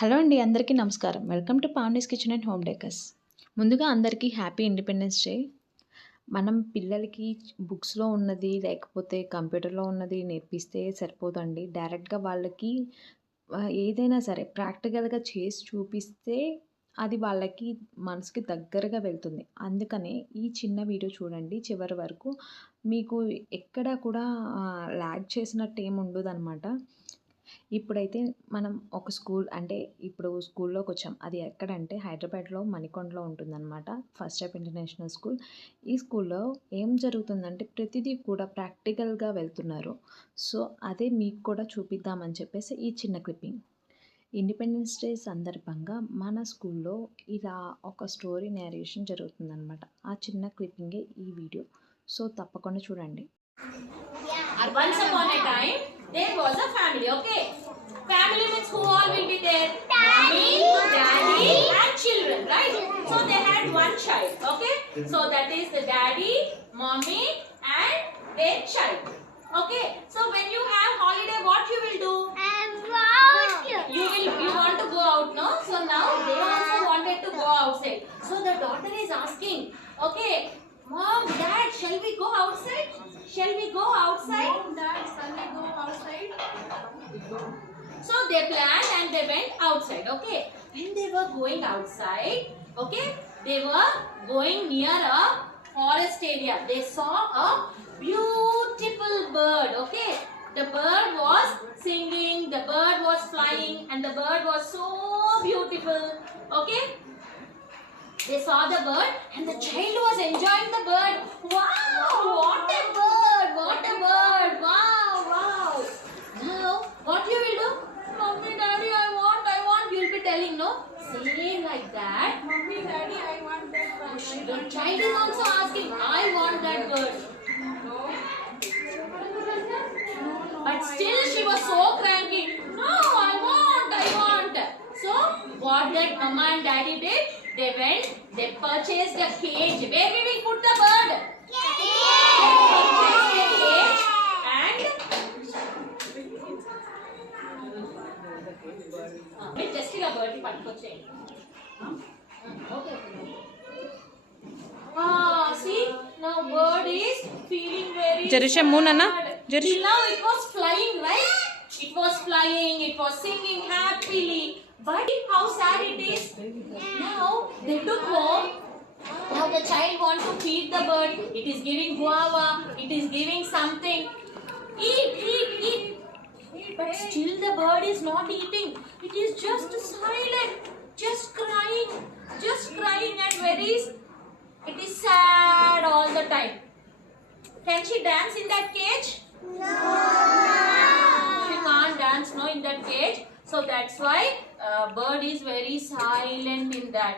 Hello అండి, అందరికీ నమస్కారం. Welcome to Pavani's kitchen and home decors. ముందుగా అందరికీ హ్యాపీ ఇండిపెండెన్స్ డే. మనం పిల్లలకి బుక్స్‌లో ఉన్నది, లేకపోతే కంప్యూటర్‌లో ఉన్నది నేర్పిస్తే సరిపోదండి. డైరెక్ట్‌గా వాళ్ళకి ఏదైనా సరే ప్రాక్టికల్‌గా చేసి చూపిస్తే అది వాళ్ళకి మనసుకి దగ్గరగా వెళ్తుంది. అందుకనే ఈ చిన్న వీడియో చూడండి చివరి వరకు. మీకు ఎక్కడ కూడా ల్యాగ్ చేసినట్టు ఏమి ఉండదనమాట. ఇప్పుడైతే మనం ఒక స్కూల్ అంటే ఇప్పుడు స్కూల్లోకొచ్చాం. అది ఎక్కడంటే హైదరాబాద్‌లో మణికొండలో ఉంటుందనమాట. First step international school. ఈ స్కూల్‌లో ఏం జరుగుతుందంటే ప్రతిదీ కూడా ప్రాక్టికల్‌గా వెళ్తున్నారు. సో, అదే మీకు కూడా చూపిద్దామని చెప్పేసి ఈ చిన్న క్లిప్పింగ్. ఇండిపెండెన్స్ డే సందర్భంగా మన స్కూల్‌లో ఇలా ఒక స్టోరీ నేరేషన్ జరుగుతుందనమాట. ఆ చిన్న క్లిప్పింగే ఈ వీడియో. సో, తప్పకుండా చూడండి. Once upon a time, there was a family. Okay, family means who all will be there? Mommy, daddy, and children, right? So they had one child. Okay, so that is the daddy, mommy, and their child. Okay, so when you have holiday, what you will do? You want to go out, no? So now they also wanted to go outside. So the daughter is asking, okay, Mom, Dad, shall we go outside? Shall we go outside? Mom, Dad, shall we go outside? So they planned and they went outside. Okay. When they were going outside, okay, they were going near a forest area. They saw a beautiful bird. Okay. The bird was singing, the bird was flying, and the bird was so beautiful. Okay. They saw the bird and the child was enjoying the bird. Wow, what a bird, what a bird. Wow, wow. Now, what you will do? Mommy, Daddy, I want. You will be telling, no? Same like that. Mommy, Daddy, I want that one. The child is also asking, I want that bird. No. But still she was so cranky. No, I want. So, what that Mama and Daddy did? They went, they purchased a cage. Where we will put the bird? They purchased a cage and just a bird. See, now bird is feeling very Jarisha, moon, Anna. sad. Till now it was flying, right? It was flying, it was singing happily. But how sad it is. Now they took home. Now the child want to feed the bird. It is giving guava. It is giving something. Eat. But still the bird is not eating. It is just silent, just crying and very. It is sad all the time. Can she dance in that cage? No. She can't dance in that cage. So that's why bird is very silent in that.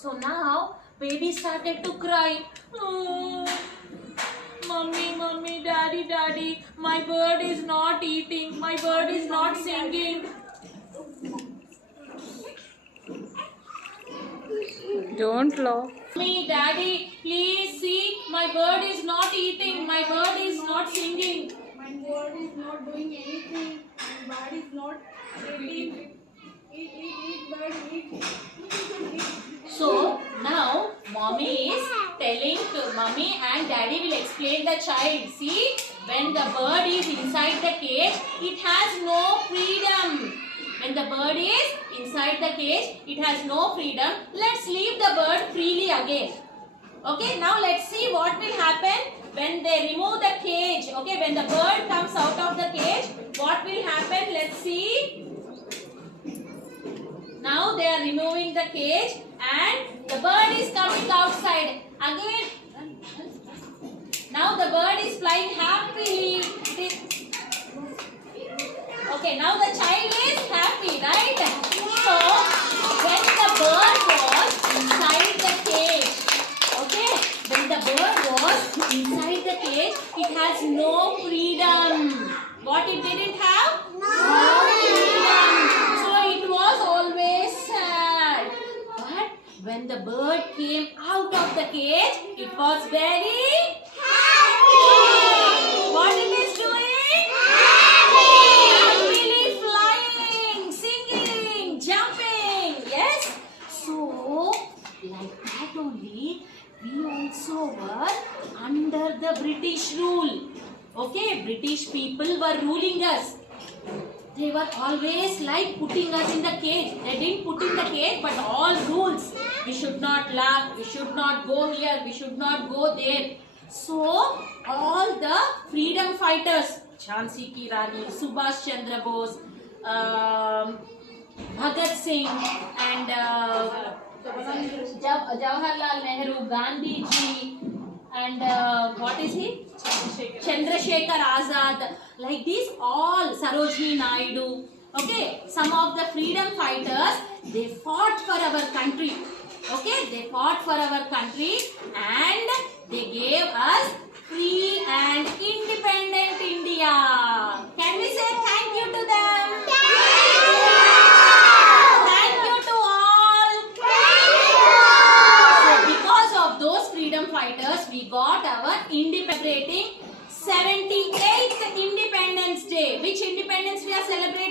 So now baby started to cry. Oh, mommy, daddy, my bird is not eating. My bird is not singing. Don't laugh. Mommy, daddy, please see, my bird is not eating. My bird is not singing. My bird is not doing anything. My bird is not eating. Eat, bird, eat. So now mommy is telling to mommy and daddy will explain the child. See, when the bird is inside the cage, it has no freedom. When the bird is inside the cage, it has no freedom. Let's leave the bird freely again. Okay, now let's see what will happen when they remove the cage. Okay, when the bird comes out of the cage, what will happen? Let's see. Now they are removing the cage and the bird is coming outside. Again. Now the bird is flying happily. Okay, now the child is happy, right? So, when the bird was inside the cage, okay, when the bird was inside the cage, it has no freedom. What it didn't have? No freedom. So, it was always sad. But when the bird came out of the cage, it was very happy. What it is doing? Happily flying, singing, jumping. also were under the British rule. Okay, British people were ruling us. They were always like putting us in the cage. They didn't put in the cage, but all rules. We should not laugh, we should not go here, we should not go there. So, all the freedom fighters, Jhansi Ki Rani, Subhash Chandra Bose, Bhagat Singh, and Jawaharlal Nehru, Gandhi ji, and what is he? Chandrasekhar Azad, like these all, Sarojini Naidu. Okay, some of the freedom fighters, they fought for our country. Okay, they fought for our country and they gave us free and independent India. Can we say thank you to them? Thank you to all. So because of those freedom fighters, we got our independent 78th Independence Day. Which independence we are celebrating?